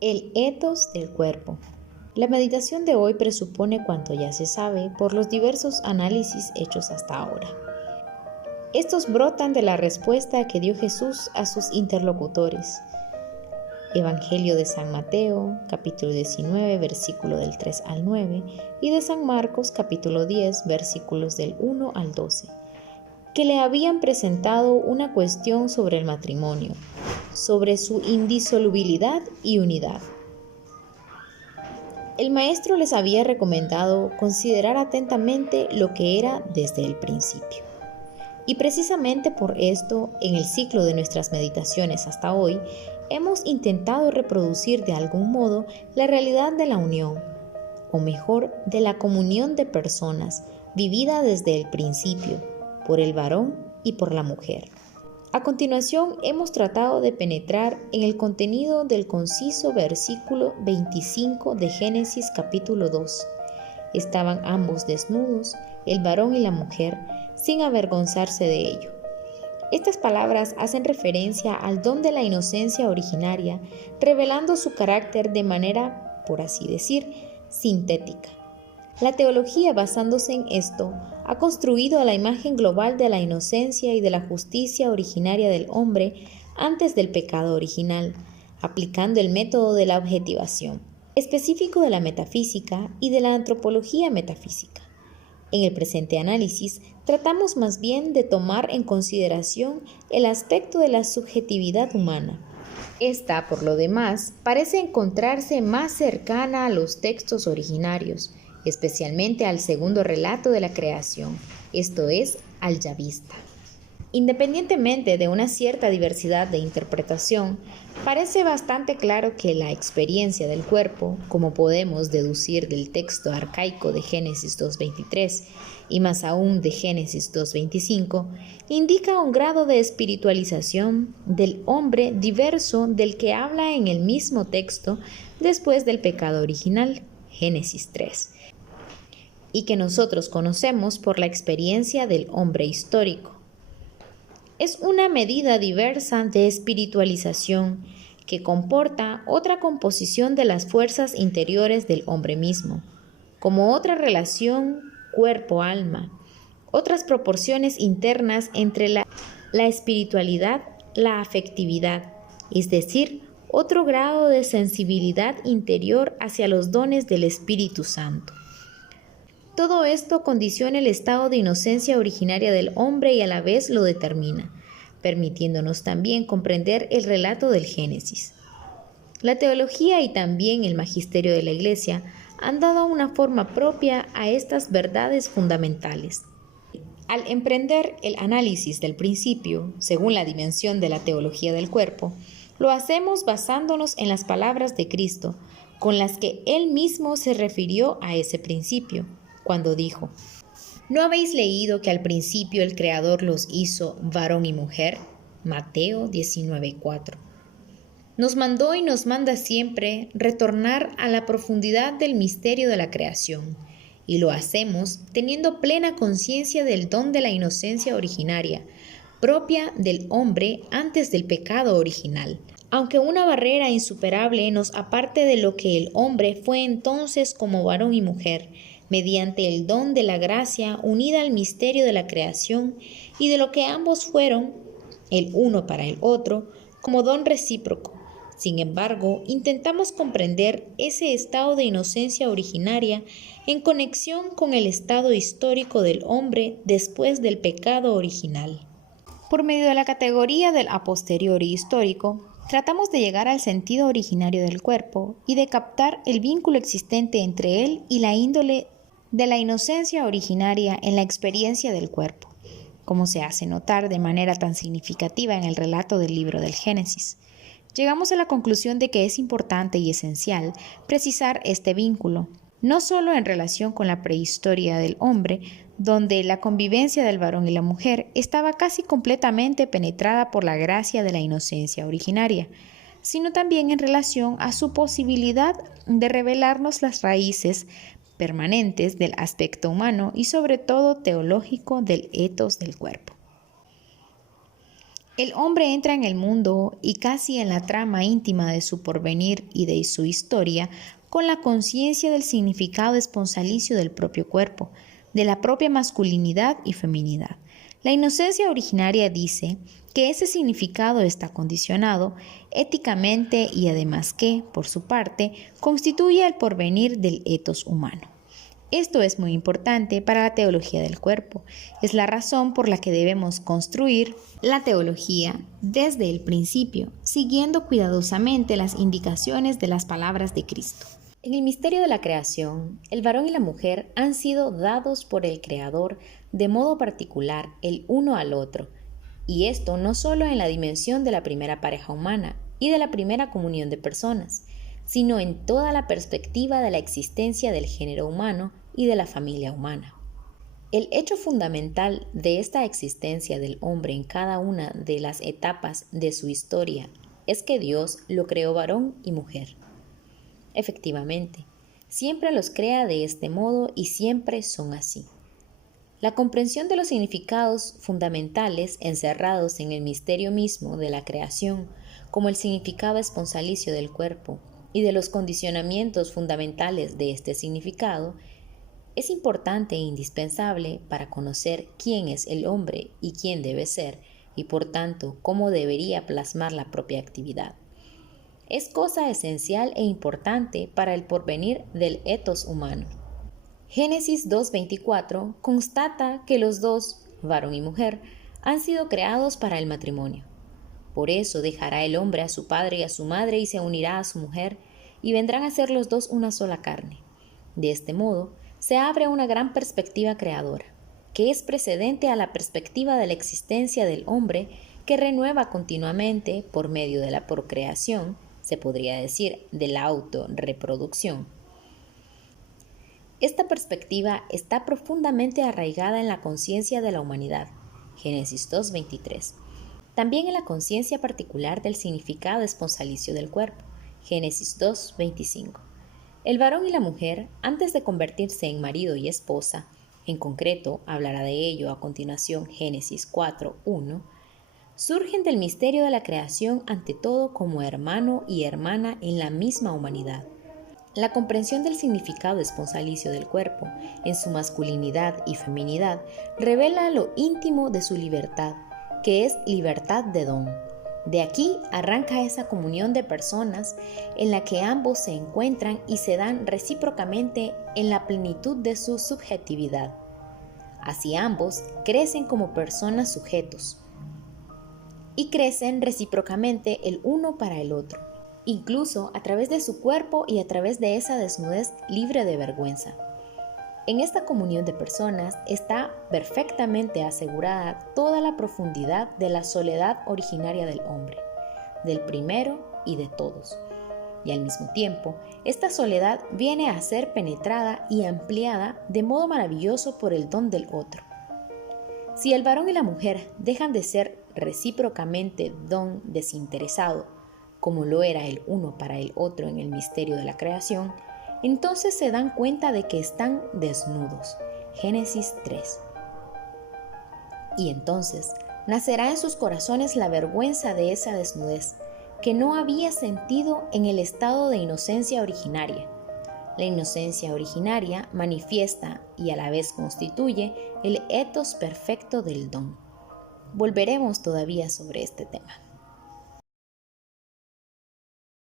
El etos del cuerpo. La meditación de hoy presupone cuanto ya se sabe por los diversos análisis hechos hasta ahora. Estos brotan de la respuesta que dio Jesús a sus interlocutores. Evangelio de San Mateo, capítulo 19, versículo del 3 al 9, y de San Marcos, capítulo 10, versículos del 1 al 12, que le habían presentado una cuestión sobre el matrimonio, sobre su indisolubilidad y unidad. El maestro les había recomendado considerar atentamente lo que era desde el principio. Y precisamente por esto, en el ciclo de nuestras meditaciones hasta hoy, hemos intentado reproducir de algún modo la realidad de la unión, o mejor, de la comunión de personas, vivida desde el principio, por el varón y por la mujer. A continuación, hemos tratado de penetrar en el contenido del conciso versículo 25 de Génesis capítulo 2. Estaban ambos desnudos, el varón y la mujer, sin avergonzarse de ello. Estas palabras hacen referencia al don de la inocencia originaria, revelando su carácter de manera, por así decir, sintética. La teología, basándose en esto, ha construido la imagen global de la inocencia y de la justicia originaria del hombre antes del pecado original, aplicando el método de la objetivación, específico de la metafísica y de la antropología metafísica. En el presente análisis, tratamos más bien de tomar en consideración el aspecto de la subjetividad humana. Esta, por lo demás, parece encontrarse más cercana a los textos originarios, especialmente al segundo relato de la creación, esto es, al yavista. Independientemente de una cierta diversidad de interpretación, parece bastante claro que la experiencia del cuerpo, como podemos deducir del texto arcaico de Génesis 2.23 y más aún de Génesis 2.25, indica un grado de espiritualización del hombre diverso del que habla en el mismo texto después del pecado original, Génesis 3, y que nosotros conocemos por la experiencia del hombre histórico. Es una medida diversa de espiritualización que comporta otra composición de las fuerzas interiores del hombre mismo, como otra relación cuerpo-alma, otras proporciones internas entre la espiritualidad, la afectividad, es decir, otro grado de sensibilidad interior hacia los dones del Espíritu Santo. Todo esto condiciona el estado de inocencia originaria del hombre y a la vez lo determina, permitiéndonos también comprender el relato del Génesis. La teología y también el magisterio de la Iglesia han dado una forma propia a estas verdades fundamentales. Al emprender el análisis del principio, según la dimensión de la teología del cuerpo, lo hacemos basándonos en las palabras de Cristo, con las que Él mismo se refirió a ese principio, cuando dijo: ¿No habéis leído que al principio el Creador los hizo varón y mujer? Mateo 19:4. Nos mandó y nos manda siempre retornar a la profundidad del misterio de la creación, y lo hacemos teniendo plena conciencia del don de la inocencia originaria, propia del hombre antes del pecado original. Aunque una barrera insuperable nos aparte de lo que el hombre fue entonces como varón y mujer, mediante el don de la gracia unida al misterio de la creación y de lo que ambos fueron, el uno para el otro, como don recíproco. Sin embargo, intentamos comprender ese estado de inocencia originaria en conexión con el estado histórico del hombre después del pecado original. Por medio de la categoría del a posteriori histórico, tratamos de llegar al sentido originario del cuerpo y de captar el vínculo existente entre él y la índole de la inocencia originaria en la experiencia del cuerpo, como se hace notar de manera tan significativa en el relato del libro del Génesis. Llegamos a la conclusión de que es importante y esencial precisar este vínculo, no solo en relación con la prehistoria del hombre, donde la convivencia del varón y la mujer estaba casi completamente penetrada por la gracia de la inocencia originaria, sino también en relación a su posibilidad de revelarnos las raíces permanentes del aspecto humano y sobre todo teológico del etos del cuerpo. El hombre entra en el mundo y casi en la trama íntima de su porvenir y de su historia con la conciencia del significado esponsalicio del propio cuerpo, de la propia masculinidad y feminidad. La inocencia originaria dice que ese significado está condicionado éticamente y además que, por su parte, constituye el porvenir del etos humano. Esto es muy importante para la teología del cuerpo. Es la razón por la que debemos construir la teología desde el principio, siguiendo cuidadosamente las indicaciones de las palabras de Cristo. En el misterio de la creación, el varón y la mujer han sido dados por el Creador de modo particular el uno al otro, y esto no solo en la dimensión de la primera pareja humana y de la primera comunión de personas, sino en toda la perspectiva de la existencia del género humano y de la familia humana. El hecho fundamental de esta existencia del hombre en cada una de las etapas de su historia es que Dios lo creó varón y mujer. Efectivamente, siempre los crea de este modo y siempre son así. La comprensión de los significados fundamentales encerrados en el misterio mismo de la creación, como el significado esponsalicio del cuerpo, y de los condicionamientos fundamentales de este significado, es importante e indispensable para conocer quién es el hombre y quién debe ser, y por tanto cómo debería plasmar la propia actividad. Es cosa esencial e importante para el porvenir del etos humano. Génesis 2:24 constata que los dos, varón y mujer, han sido creados para el matrimonio. Por eso dejará el hombre a su padre y a su madre y se unirá a su mujer, y vendrán a ser los dos una sola carne. De este modo, se abre una gran perspectiva creadora, que es precedente a la perspectiva de la existencia del hombre que renueva continuamente por medio de la procreación, se podría decir de la autorreproducción. Esta perspectiva está profundamente arraigada en la conciencia de la humanidad, Génesis 2:23. También en la conciencia particular del significado esponsalicio del cuerpo, Génesis 2:25. El varón y la mujer, antes de convertirse en marido y esposa, en concreto hablará de ello a continuación Génesis 4:1, surgen del misterio de la creación ante todo como hermano y hermana en la misma humanidad. La comprensión del significado esponsalicio del cuerpo, en su masculinidad y feminidad, revela lo íntimo de su libertad, que es libertad de don. De aquí arranca esa comunión de personas en la que ambos se encuentran y se dan recíprocamente en la plenitud de su subjetividad. Así ambos crecen como personas sujetos y crecen recíprocamente el uno para el otro, incluso a través de su cuerpo y a través de esa desnudez libre de vergüenza. En esta comunión de personas está perfectamente asegurada toda la profundidad de la soledad originaria del hombre, del primero y de todos. Y al mismo tiempo, esta soledad viene a ser penetrada y ampliada de modo maravilloso por el don del otro. Si el varón y la mujer dejan de ser recíprocamente don desinteresado, como lo era el uno para el otro en el misterio de la creación, entonces se dan cuenta de que están desnudos. Génesis 3. Y entonces nacerá en sus corazones la vergüenza de esa desnudez, que no había sentido en el estado de inocencia originaria. La inocencia originaria manifiesta y a la vez constituye el etos perfecto del don. Volveremos todavía sobre este tema.